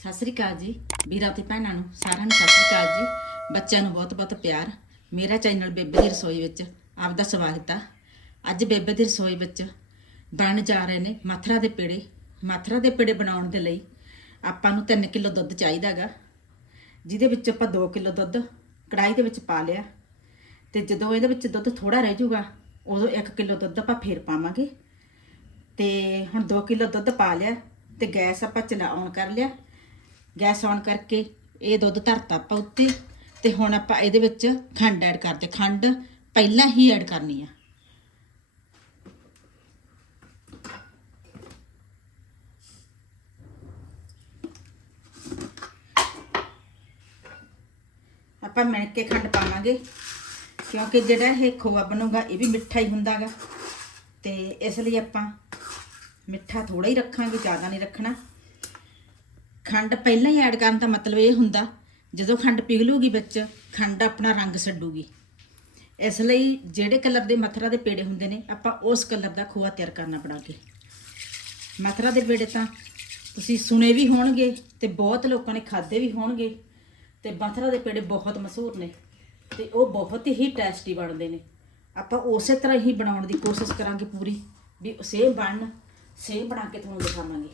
ਸਤਿ ਸ੍ਰੀ ਅਕਾਲ ਜੀ। ਵੀਰਾਂ ਤੇ ਭੈਣਾਂ ਨੂੰ ਸਾਰਿਆਂ ਨੂੰ ਸਤਿ ਸ੍ਰੀ ਅਕਾਲ ਜੀ। ਬੱਚਿਆਂ ਨੂੰ ਬਹੁਤ ਬਹੁਤ ਪਿਆਰ। ਮੇਰਾ ਚੈਨਲ ਬੇਬੇ ਦੀ ਰਸੋਈ ਵਿੱਚ ਆਪ ਦਾ ਸਵਾਗਤ ਆ। ਅੱਜ ਬੇਬੇ ਦੀ ਰਸੋਈ ਵਿੱਚ ਬਣ ਜਾ ਰਹੇ ਨੇ ਮਥਰਾ ਦੇ ਪੇੜੇ। ਮਥਰਾ ਦੇ ਪੇੜੇ ਬਣਾਉਣ ਦੇ ਲਈ ਆਪਾਂ ਨੂੰ 3 ਕਿਲੋ ਦੁੱਧ ਚਾਹੀਦਾਗਾ। ਜਿਹਦੇ ਵਿੱਚ ਆਪਾਂ 2 ਕਿਲੋ ਦੁੱਧ ਕੜਾਈ ਦੇ ਵਿੱਚ ਪਾ ਲਿਆ। ਤੇ ਜਦੋਂ ਇਹਦੇ ਵਿੱਚ ਦੁੱਧ ਥੋੜਾ ਰਹਿ ਜਾਊਗਾ, ਉਦੋਂ 1 ਕਿਲੋ ਦੁੱਧ ਆਪਾਂ ਫੇਰ ਪਾਵਾਂਗੇ। ਤੇ ਹੁਣ 2 ਕਿਲੋ ਦੁੱਧ ਪਾ ਲਿਆ ਤੇ ਗੈਸ ਆਪਾਂ ਚਲਾ ਔਨ ਕਰ ਲਿਆ। ਗੈਸ ਔਨ ਕਰਕੇ ਇਹ ਦੁੱਧ ਧਰਤਾ ਆਪਾਂ ਉੱਤੇ ਤੇ ਹੁਣ ਆਪਾਂ ਇਹਦੇ ਵਿੱਚ ਖੰਡ ਐਡ ਕਰਦੇ ਖੰਡ ਪਹਿਲਾਂ ਹੀ ਐਡ ਕਰਨੀ ਆ। ਆਪਾਂ ਮਿਣ ਕੇ ਖੰਡ ਪਾਵਾਂਗੇ, ਕਿਉਂਕਿ ਜਿਹੜਾ ਇਹ ਖੋਆ ਬਣੂਗਾ ਇਹ ਵੀ ਮਿੱਠਾ ਹੀ ਹੁੰਦਾਗਾ। ਤੇ ਇਸ ਲਈ ਆਪਾਂ ਮਿੱਠਾ ਥੋੜਾ ਹੀ ਰੱਖਾਂਗੇ, ਜ਼ਿਆਦਾ ਨਹੀਂ ਰੱਖਣਾ। ਖੰਡ ਪਹਿਲਾਂ ਹੀ ਐਡ ਕਰਨ ਦਾ ਮਤਲਬ ਇਹ ਹੁੰਦਾ, ਜਦੋਂ ਖੰਡ ਪਿਘਲੂਗੀ ਵਿੱਚ, ਖੰਡ ਆਪਣਾ ਰੰਗ ਛੱਡੂਗੀ। ਇਸ ਲਈ ਜਿਹੜੇ ਕਲਰ ਦੇ ਮਥਰਾ ਦੇ ਪੇੜੇ ਹੁੰਦੇ ਨੇ, ਆਪਾਂ ਉਸ ਕਲਰ ਦਾ ਖੋਆ ਤਿਆਰ ਕਰਨਾ ਬਣਾ ਕੇ। ਮਥਰਾ ਦੇ ਪੇੜੇ ਤਾਂ ਤੁਸੀਂ ਸੁਣੇ ਵੀ ਹੋਣਗੇ ਤੇ ਬਹੁਤ ਲੋਕਾਂ ਨੇ ਖਾਦੇ ਵੀ ਹੋਣਗੇ ਤੇ ਮਥਰਾ ਦੇ ਪੇੜੇ ਬਹੁਤ ਮਸ਼ਹੂਰ ਨੇ ਤੇ ਉਹ ਬਹੁਤ ਹੀ ਟੇਸਟੀ ਬਣਦੇ ਨੇ। ਆਪਾਂ ਉਸੇ ਤਰ੍ਹਾਂ ਹੀ ਬਣਾਉਣ ਦੀ ਕੋਸ਼ਿਸ਼ ਕਰਾਂਗੇ ਪੂਰੀ, ਵੀ ਸੇਮ ਬਣਨ ਸੇਮ ਬਣਾ ਕੇ ਤੁਹਾਨੂੰ ਦਿਖਾਵਾਂਗੇ।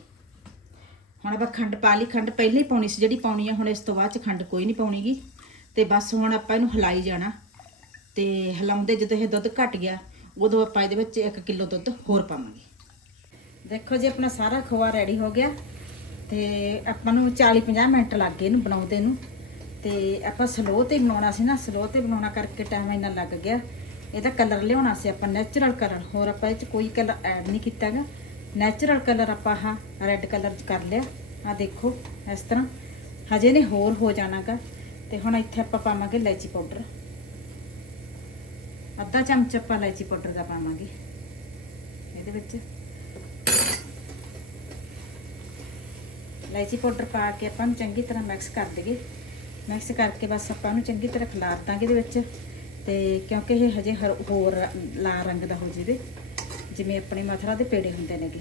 ਹੁਣ ਆਪਾਂ ਖੰਡ ਪਾ ਲਈ, ਖੰਡ ਪਹਿਲਾਂ ਹੀ ਪਾਉਣੀ ਸੀ, ਜਿਹੜੀ ਪਾਉਣੀ ਆ, ਹੁਣ ਇਸ ਤੋਂ ਬਾਅਦ ਚ ਖੰਡ ਕੋਈ ਨਹੀਂ ਪਾਉਣੀਗੀ। ਤੇ ਬਸ ਹੁਣ ਆਪਾਂ ਇਹਨੂੰ ਹਿਲਾਈ ਜਾਣਾ। ਤੇ ਹਿਲਾਉਂਦੇ ਜਦੋਂ ਇਹ ਦੁੱਧ ਘਟ ਗਿਆ, ਉਦੋਂ ਆਪਾਂ ਇਹਦੇ ਵਿੱਚ 1 ਕਿਲੋ ਦੁੱਧ ਹੋਰ ਪਾਵਾਂਗੇ। ਦੇਖੋ ਜੀ, ਆਪਣਾ ਸਾਰਾ ਖੋਆ ਰੈਡੀ ਹੋ ਗਿਆ। ਤੇ ਆਪਾਂ ਨੂੰ 40-50 ਮਿੰਟ ਲੱਗ ਗਏ ਇਹਨੂੰ ਬਣਾਉਂਦੇ ਨੂੰ। ਤੇ ਆਪਾਂ ਸਲੋ ਤੇ ਬਣਾਉਣਾ ਸੀ ਨਾ ਸਲੋ ਤੇ ਬਣਾਉਣਾ ਕਰਕੇ ਟਾਈਮ ਇੰਨਾ ਲੱਗ ਗਿਆ। ਇਹਦਾ ਕਲਰ ਲਿਆਉਣਾ ਸੀ ਆਪਾਂ ਨੈਚੁਰਲ ਕਲਰ ਹੋਰ ਆਪਾਂ ਇਹ ਚ ਕੋਈ ਕਲਰ ਐਡ ਨਹੀਂ ਕੀਤਾਗਾ ਨੈਚੁਰਲ ਕਲਰ ਆਪਾਂ ਹਾਂ ਰੈੱਡ ਕਲਰ ਚ ਕਰ ਲਿਆ। ਆ ਦੇਖੋ, ਇਸ ਤਰ੍ਹਾਂ। ਹਜੇ ਨੇ ਹੋਰ ਹੋ ਜਾਣਾਗਾ। ਤੇ ਹੁਣ ਇੱਥੇ ਆਪਾਂ ਪਾਵਾਂਗੇ ਇਲਾਇਚੀ ਪਾਊਡਰ ਅੱਧਾ ਚਮਚ ਆਪਾਂ ਇਲਾਇਚੀ ਪਾਊਡਰ ਦਾ ਪਾਵਾਂਗੇ। ਇਹਦੇ ਵਿੱਚ ਇਲਾਇਚੀ ਪਾਊਡਰ ਪਾ ਕੇ ਆਪਾਂ ਨੂੰ ਚੰਗੀ ਤਰ੍ਹਾਂ ਮਿਕਸ ਕਰ ਦਈਏ ਮਿਕਸ ਕਰਕੇ ਬਸ ਆਪਾਂ ਨੂੰ ਚੰਗੀ ਤਰ੍ਹਾਂ ਖਿਲਾਰ ਦਾਂਗੇ ਇਹਦੇ ਵਿੱਚ। ਤੇ ਕਿਉਂਕਿ ਇਹ ਹਜੇ ਹਰ- ਹੋਰ ਲਾਲ ਰੰਗ ਦਾ ਹੋ ਜਾਵੇ। ਜਿਵੇਂ ਆਪਣੇ ਮਥਰਾ ਦੇ ਪੇੜੇ ਹੁੰਦੇ ਨੇਗੇ।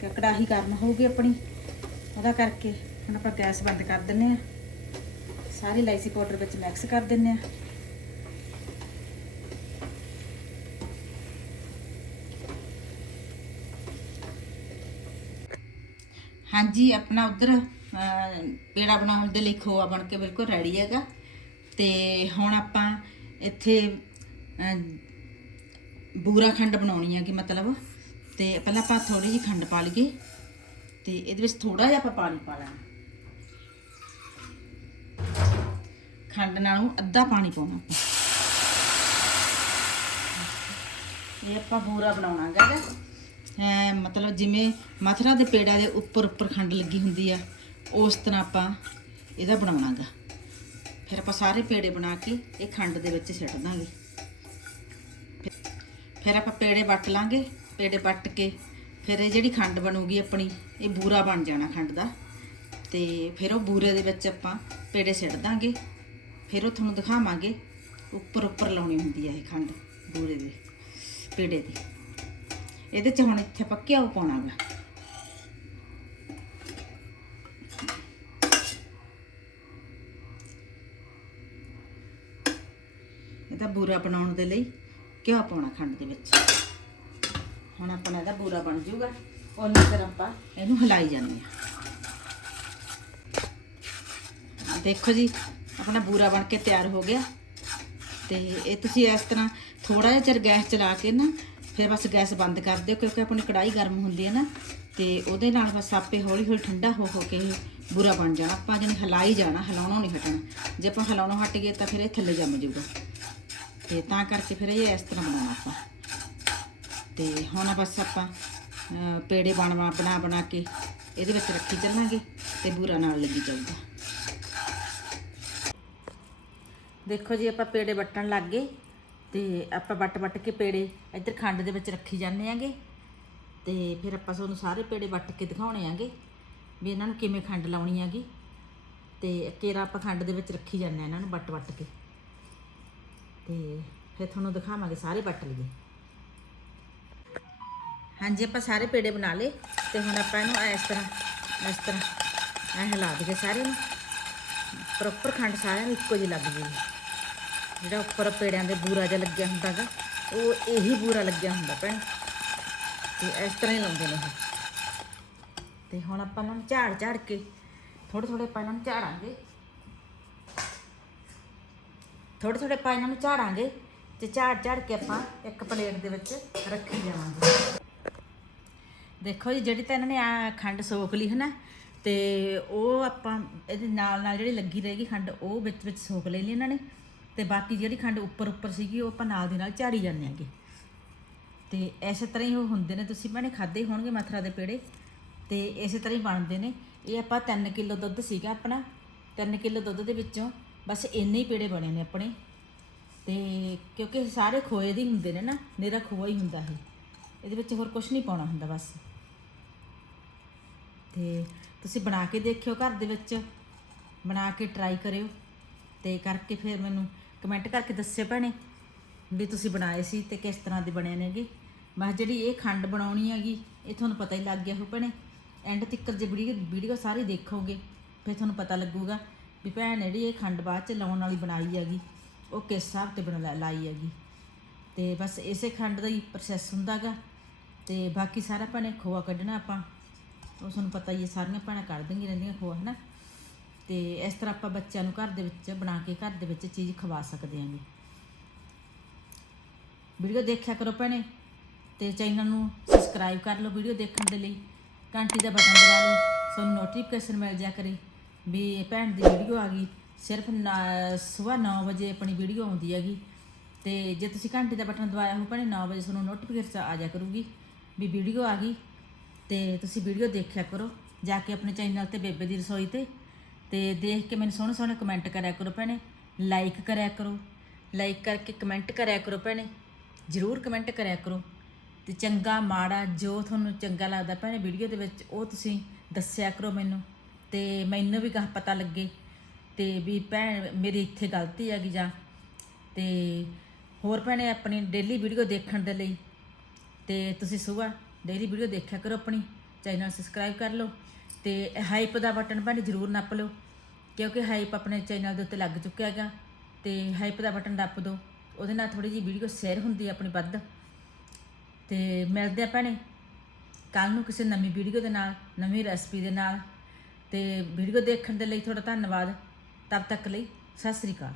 ਕਿ ਕੜਾਹੀ ਗਰਮ ਹੋਊਗੀ ਆਪਣੀ, ਉਹਦਾ ਕਰਕੇ ਹੁਣ ਆਪਾਂ ਗੈਸ ਬੰਦ ਕਰ ਦਿੰਨੇ ਆ ਸਾਰੀ ਇਲਾਇਚੀ ਪਾਊਡਰ ਵਿੱਚ ਮਿਕਸ ਕਰ ਦਿੰਨੇ ਆ ਹਾਂਜੀ, ਆਪਣਾ ਉਧਰ ਪੇੜਾ ਬਣਾਉਣ ਦੇ ਲਈ ਖੋਆ ਬਣ ਕੇ ਬਿਲਕੁਲ ਰੈਡੀ ਹੈਗਾ। ਤੇ ਹੁਣ ਆਪਾਂ ਇੱਥੇ ਬੂਰਾ ਖੰਡ ਬਣਾਉਣੀ ਹੈ ਕਿ ਮਤਲਬ, ਤੇ ਪਹਿਲਾਂ ਆਪਾਂ ਥੋੜੀ ਜਿਹੀ ਖੰਡ ਪਾ ਲਈਏ, ਤੇ ਇਹਦੇ ਵਿੱਚ ਥੋੜਾ ਜਿਹਾ ਆਪਾਂ ਪਾਣੀ ਪਾ ਲੈਣਾ। ਖੰਡ ਨਾਲੋਂ ਅੱਧਾ ਪਾਣੀ ਪਾਉਣਾ ਆਪਾਂ। ਇਹ ਆਪਾਂ ਬੂਰਾ ਬਣਾਉਣਾ ਹੈਗਾ ਮਤਲਬ ਜਿਵੇਂ ਮਥਰਾ ਦੇ ਪੇੜਾਂ ਦੇ ਉੱਪਰ ਉੱਪਰ ਖੰਡ ਲੱਗੀ ਹੁੰਦੀ ਆ, ਉਸ ਤਰ੍ਹਾਂ ਆਪਾਂ ਇਹਦਾ ਬਣਾਉਣਾਗਾ ਫਿਰ ਆਪਾਂ ਸਾਰੇ ਪੇੜੇ ਬਣਾ ਕੇ ਇਹ ਖੰਡ ਦੇ ਵਿੱਚ ਸਿੱਟ ਦਾਂਗੇ। ਫਿਰ- ਆਪਾਂ ਪੇੜੇ ਵੱਟ ਲਾਂਗੇ, ਪੇੜੇ ਵੱਟ ਕੇ ਫਿਰ ਇਹ ਜਿਹੜੀ ਖੰਡ ਬਣੂਗੀ ਆਪਣੀ, ਇਹ ਬੂਰਾ ਬਣ ਜਾਣਾ ਖੰਡ ਦਾ। ਤੇ ਫਿਰ ਉਹ ਬੂਰੇ ਦੇ ਵਿੱਚ ਆਪਾਂ ਪੇੜੇ ਸਿੱਟ ਦਾਂਗੇ। ਫਿਰ ਉਹ ਤੁਹਾਨੂੰ ਦਿਖਾਵਾਂਗੇ ਉੱਪਰ ਉੱਪਰ ਲਾਉਣੀ ਹੁੰਦੀ ਹੈ ਇਹ ਖੰਡ, ਬੂਰੇ ਦੇ, ਪੇੜੇ ਦੀ। ਇਹਦੇ ਚ ਹੁਣ ਇੱਥੇ ਆਪਾਂ ਘਿਓ ਪਾਉਣਾਗਾ। ਇਹਦਾ ਬੂਰਾ ਬਣਾਉਣ ਦੇ ਲਈ ਘਿਓ ਪਾਉਣਾ ਖੰਡ ਦੇ ਵਿੱਚ? ਹੁਣ ਆਪਣਾ ਇਹਦਾ ਬੂਰਾ ਬਣ ਜਾਊਗਾ। ਉਹਨਾਂ ਚਿਰ ਆਪਾਂ ਇਹਨੂੰ ਹਿਲਾਈ ਜਾਂਦੇ ਆ ਦੇਖੋ ਜੀ, ਆਪਣਾ ਬੂਰਾ ਬਣ ਕੇ ਤਿਆਰ ਹੋ ਗਿਆ। ਤੇ ਇਹ ਤੁਸੀਂ ਇਸ ਤਰ੍ਹਾਂ ਥੋੜਾ ਜਿਹਾ ਚਿਰ ਗੈਸ ਚਲਾ ਕੇ ਨਾ, ਫਿਰ ਬਸ ਗੈਸ ਬੰਦ ਕਰ ਦਿਓ, ਕਿਉਂਕਿ ਆਪਣੀ ਕੜਾਈ ਗਰਮ ਹੁੰਦੀ ਹੈ ਨਾ। ਤੇ ਉਹਦੇ ਨਾਲ ਬਸ ਆਪੇ ਹੌਲੀ ਹੌਲੀ ਠੰਡਾ ਹੋ ਹੋ ਕੇ ਇਹ ਬੁਰਾ ਬਣ ਜਾਣਾ। ਆਪਾਂ ਜਨ ਹਿਲਾਈ ਜਾਣਾ, ਹਿਲਾਉਣਾ ਨਹੀਂ ਹਟਣਾ। ਜੇ ਆਪਾਂ ਹਿਲਾਉਣੋਂ ਹਟ ਗਏ ਤਾਂ ਫਿਰ ਇਹ ਥੱਲੇ ਜੰਮ ਜਾਊਗਾ। ਤੇ ਤਾਂ ਕਰਕੇ ਫਿਰ ਇਹ ਇਸ ਤਰ੍ਹਾਂ ਬਣਾਉਣਾ ਆਪਾਂ। ਤੇ ਹੁਣ ਬਸ ਆਪਾਂ ਪੇੜੇ ਬਣਵਾ ਬਣਾ ਬਣਾ ਕੇ ਇਹਦੇ ਵਿੱਚ ਰੱਖੀ ਚੱਲਾਂਗੇ ਤੇ ਬੂਰਾ ਨਾਲ ਲੱਗੀ ਜਾਊਗਾ। ਦੇਖੋ ਜੀ, ਆਪਾਂ ਪੇੜੇ ਵੱਟਣ ਲੱਗ ਗਏ ਤੇ ਆਪਾਂ ਵੱਟ ਵੱਟ ਕੇ ਪੇੜੇ ਇੱਧਰ ਖੰਡ ਦੇ ਵਿੱਚ ਰੱਖੀ ਜਾਂਦੇ ਆਂਗੇ ਤੇ ਫਿਰ ਆਪਾਂ ਤੁਹਾਨੂੰ ਸਾਰੇ ਪੇੜੇ ਵੱਟ ਕੇ ਦਿਖਾਉਣੇ ਆਂਗੇ ਵੀ ਇਹਨਾਂ ਨੂੰ ਕਿਵੇਂ ਖੰਡ ਲਾਉਣੀ ਹੈਗੀ ਤੇ ਕੇਰਾ ਆਪਾਂ ਖੰਡ ਦੇ ਵਿੱਚ ਰੱਖੀ ਜਾਂਦੇ ਆ ਇਹਨਾਂ ਨੂੰ ਵੱਟ ਵੱਟ ਕੇ। ਤੇ ਫਿਰ ਤੁਹਾਨੂੰ ਦਿਖਾਵਾਂਗੇ, ਸਾਰੇ ਵੱਟ ਲਈਏ। ਹਾਂਜੀ, ਆਪਾਂ ਸਾਰੇ ਪੇੜੇ ਬਣਾ ਲਏ ਤੇ ਹੁਣ ਆਪਾਂ ਇਹਨੂੰ ਇਸ ਤਰ੍ਹਾਂ ਇਸ ਤਰ੍ਹਾਂ ਐ ਹਿਲਾ ਦੇ ਸਾਰੇ ਨੂੰ। ਪ੍ਰੋਪਰ ਖੰਡ ਸਾਰਿਆਂ ਨੂੰ ਇੱਕੋ ਜਿਹੀ ਲੱਗ ਜੇ ਜਿਹੜਾ ਉੱਪਰ ਪੇੜਿਆਂ ਦੇ ਬੂਰਾ ਜਿਹਾ ਲੱਗਿਆ ਹੁੰਦਾਗਾ, ਉਹ ਇਹੀ ਬੂਰਾ ਲੱਗਿਆ ਹੁੰਦਾ ਭੈਣ। ਤੇ ਇਸ ਤਰ੍ਹਾਂ ਹੀ ਲਾਉਂਦੇ ਨੇ ਇਹ ਤੇ ਹੁਣ ਆਪਾਂ ਇਹਨਾਂ ਨੂੰ ਝਾੜ ਝਾੜ ਕੇ ਥੋੜੇ ਥੋੜੇ ਆਪਾਂ ਇਹਨਾਂ ਨੂੰ ਝਾੜਾਂਗੇ। ਥੋੜੇ ਥੋੜੇ ਆਪਾਂ ਇਹਨਾਂ ਨੂੰ ਝਾੜਾਂਗੇ ਤੇ ਝਾੜ ਝਾੜ ਕੇ ਆਪਾਂ ਇੱਕ ਪਲੇਟ ਦੇ ਵਿੱਚ ਰੱਖੀ ਜਾਵਾਂਗੇ। ਦੇਖੋ ਜੀ, ਜਿਹੜੀ ਤਾਂ ਇਹਨਾਂ ਨੇ ਆ ਖੰਡ ਸੋਖ ਲਈ ਹਨਾ, ਤੇ ਉਹ ਆਪਾਂ ਇਹਦੇ ਨਾਲ ਨਾਲ ਜਿਹੜੀ ਲੱਗੀ ਰਹੇਗੀ ਖੰਡ, ਉਹ ਵਿੱਚ ਵਿੱਚ ਸੋਖ ਲੈ ਲਈ ਇਹਨਾਂ ਨੇ। ਤੇ ਬਾਕੀ ਜਿਹੜੀ ਖੰਡ ਉੱਪਰ ਉੱਪਰ ਸੀਗੀ, ਉਹ ਆਪਾਂ ਨਾਲ ਦੀ ਨਾਲ ਝਾੜੀ ਜਾਂਦੇ ਆਂਗੇ ਤੇ ਇਸੇ ਤਰ੍ਹਾਂ ਹੀ ਉਹ ਹੁੰਦੇ ਨੇ, ਤੁਸੀਂ ਭੈਣੇ ਖਾਦੇ ਹੋਣਗੇ ਮਥਰਾ ਦੇ ਪੇੜੇ। ਤੇ ਇਸੇ ਤਰ੍ਹਾਂ ਹੀ ਬਣਦੇ ਨੇ। ਇਹ ਆਪਾਂ 3 ਕਿਲੋ ਦੁੱਧ ਸੀਗਾ ਆਪਣਾ। 3 ਕਿਲੋ ਦੁੱਧ ਦੇ ਵਿੱਚੋਂ ਬਸ ਇੰਨੇ ਹੀ ਪੇੜੇ ਬਣੇ ਨੇ ਆਪਣੇ। ਤੇ ਕਿਉਂਕਿ ਸਾਰੇ ਖੋਏ ਦੇ ਹੀ ਹੁੰਦੇ ਨੇ ਨਾ, ਨਿਰਾ ਖੋਆ ਹੀ ਹੁੰਦਾ ਇਹ। ਇਹਦੇ ਵਿੱਚ ਹੋਰ ਕੁਝ ਨਹੀਂ ਪਾਉਣਾ ਹੁੰਦਾ ਬਸ। ਤੇ ਤੁਸੀਂ ਬਣਾ ਕੇ ਦੇਖਿਓ ਘਰ ਦੇ ਵਿੱਚ। ਬਣਾ ਕੇ ਟਰਾਈ ਕਰਿਓ। ਤੇ ਕਰਕੇ ਫਿਰ ਮੈਨੂੰ ਕਮੈਂਟ ਕਰਕੇ ਦੱਸਿਓ ਭੈਣੇ ਵੀ ਤੁਸੀਂ ਬਣਾਏ ਸੀ ਤੇ ਕਿਸ ਤਰ੍ਹਾਂ ਦੇ ਬਣੇ ਨੇਗੇ। ਮੈਂ ਜਿਹੜੀ ਇਹ ਖੰਡ ਬਣਾਉਣੀ ਹੈਗੀ, ਇਹ ਤੁਹਾਨੂੰ ਪਤਾ ਹੀ ਲੱਗ ਗਿਆ ਹੋ ਭੈਣੇ। ਐਂਡ ਤੱਕ ਜੇ ਵੀਡੀਓ ਵੀਡੀਓ ਸਾਰੀ ਦੇਖੋਗੇ, ਫਿਰ ਤੁਹਾਨੂੰ ਪਤਾ ਲੱਗੂਗਾ ਵੀ ਭੈਣ ਜਿਹੜੀ ਇਹ ਖੰਡ ਬਾਅਦ ਚ ਲਾਉਣ ਵਾਲੀ ਬਣਾਈ ਹੈਗੀ, ਉਹ ਕਿਸ ਹਿਸਾਬ ਤੇ ਬਣਾ ਲਾਈ ਹੈਗੀ। ਤੇ ਬਸ ਇਸੇ ਖੰਡ ਦਾ ਹੀ ਪ੍ਰੋਸੈਸ ਹੁੰਦਾਗਾ। ਤੇ ਬਾਕੀ ਸਾਰਾ ਭੈਣੇ ਖੋਆ ਕੱਢਣਾ ਆਪਾਂ। ਉਹ ਤੁਹਾਨੂੰ ਪਤਾ ਹੀ ਹੈ, ਸਾਰੀਆਂ ਭੈਣਾਂ ਕੱਢ ਦਿੰਦੀਆਂ ਰਹਿੰਦੀਆਂ ਖੋਆ, ਹਨਾ? ਤੇ ਇਸ ਤਰ੍ਹਾਂ ਆਪਾਂ ਬੱਚਿਆਂ ਨੂੰ ਘਰ ਦੇ ਵਿੱਚ ਬਣਾ ਕੇ ਘਰ ਦੇ ਵਿੱਚ ਚੀਜ਼ ਖਵਾ ਸਕਦੇ ਆਂਗੇ ਵੀਡੀਓ ਦੇਖਿਆ ਕਰੋ ਭੈਣੇ। ਤੇ ਚੈਨਲ ਨੂੰ ਸਬਸਕ੍ਰਾਈਬ ਕਰ ਲਓ ਵੀਡੀਓ ਦੇਖਣ ਦੇ ਲਈ। ਘੰਟੀ ਦਾ ਬਟਨ ਦਬਾ ਲਓ। ਤੁਹਾਨੂੰ ਨੋਟੀਫਿਕੇਸ਼ਨ ਮਿਲ ਜਾ ਕਰੇ। ਵੀ ਭੈਣ ਦੀ ਵੀਡੀਓ ਆ ਗਈ। ਸਿਰਫ ਸਵੇਰ 9 ਵਜੇ ਆਪਣੀ ਵੀਡੀਓ ਆਉਂਦੀ ਹੈਗੀ। ਤੇ ਜੇ ਤੁਸੀਂ ਘੰਟੀ ਦਾ ਬਟਨ ਦਬਾਇਆ ਹੋ ਭੈਣੇ 9 ਵਜੇ ਤੁਹਾਨੂੰ ਨੋਟੀਫਿਕੇਸ਼ਨ ਆ ਜਾ ਕਰੂਗੀ ਵੀ ਵੀਡੀਓ ਆ ਗਈ। ਤੇ ਤੁਸੀਂ ਵੀਡੀਓ ਦੇਖਿਆ ਕਰੋ, ਜਾ ਕੇ ਆਪਣੇ ਚੈਨਲ ਤੇ ਬੇਬੇ ਦੀ ਰਸੋਈ ਤੇ। ਤੇ ਦੇਖ ਕੇ ਮੈਨੂੰ ਸੋਹਣੇ ਸੋਹਣੇ ਕਮੈਂਟ ਕਰਿਆ ਕਰੋ ਭੈਣੇ। ਲਾਈਕ ਕਰਿਆ ਕਰੋ। ਲਾਈਕ ਕਰਕੇ ਕਮੈਂਟ ਕਰਿਆ ਕਰੋ ਭੈਣੇ। ਜਰੂਰ ਕਮੈਂਟ ਕਰਿਆ ਕਰੋ। ਤੇ ਚੰਗਾ, ਮਾੜਾ, ਜੋ ਤੁਹਾਨੂੰ ਚੰਗਾ ਲੱਗਦਾ ਭੈਣੇ ਵੀਡੀਓ ਦੇ ਵਿੱਚ, ਉਹ ਤੁਸੀਂ ਦੱਸਿਆ ਕਰੋ ਮੈਨੂੰ। ਤੇ ਮੈਨੂੰ ਵੀ ਕਹ ਪਤਾ ਲੱਗੇ ਤੇ ਵੀ ਭੈਣ ਮੇਰੀ ਇੱਥੇ ਗਲਤੀ ਹੈਗੀ ਜਾਂ ਤੇ ਹੋਰ ਭੈਣੇ ਆਪਣੀ ਡੇਲੀ ਵੀਡੀਓ ਦੇਖਣ ਦੇ ਲਈ ਤੇ ਤੁਸੀਂ ਸਵੇਰ ਡੇਲੀ ਵੀਡੀਓ ਦੇਖਿਆ ਕਰੋ ਆਪਣੀ ਚੈਨਲ ਸਬਸਕ੍ਰਾਈਬ ਕਰ ਲਓ ਤੇ ਹਾਈਪ ਦਾ ਬਟਨ ਭੈਣੇ ਜ਼ਰੂਰ ਨੱਪ ਲਓ ਕਿਉਂਕਿ ਹਾਈਪ ਆਪਣੇ ਚੈਨਲ ਦੇ ਉੱਤੇ ਲੱਗ ਚੁੱਕਿਆ ਹੈਗਾ ਤੇ ਹਾਈਪ ਦਾ ਬਟਨ ਨੱਪ ਦਿਓ, ਉਹਦੇ ਨਾਲ ਥੋੜੀ ਜਿਹੀ ਵੀਡੀਓ ਸ਼ੇਅਰ ਹੁੰਦੀ ਹੈ ਆਪਣੀ ਵੱਧ ਤੇ ਮਿਲਦੇ ਆ ਭੈਣੇ ਕੱਲ ਨੂੰ ਕਿਸੇ ਨਵੀਂ ਵੀਡੀਓ ਦੇ ਨਾਲ, ਨਵੀਂ ਰੈਸਪੀ ਦੇ ਨਾਲ। ਤੇ ਵੀਡੀਓ ਦੇਖਣ ਦੇ ਲਈ ਤੁਹਾਡਾ ਧੰਨਵਾਦ। ਤਬ ਤੱਕ ਲਈ ਸਤਿ ਸ੍ਰੀ ਅਕਾਲ।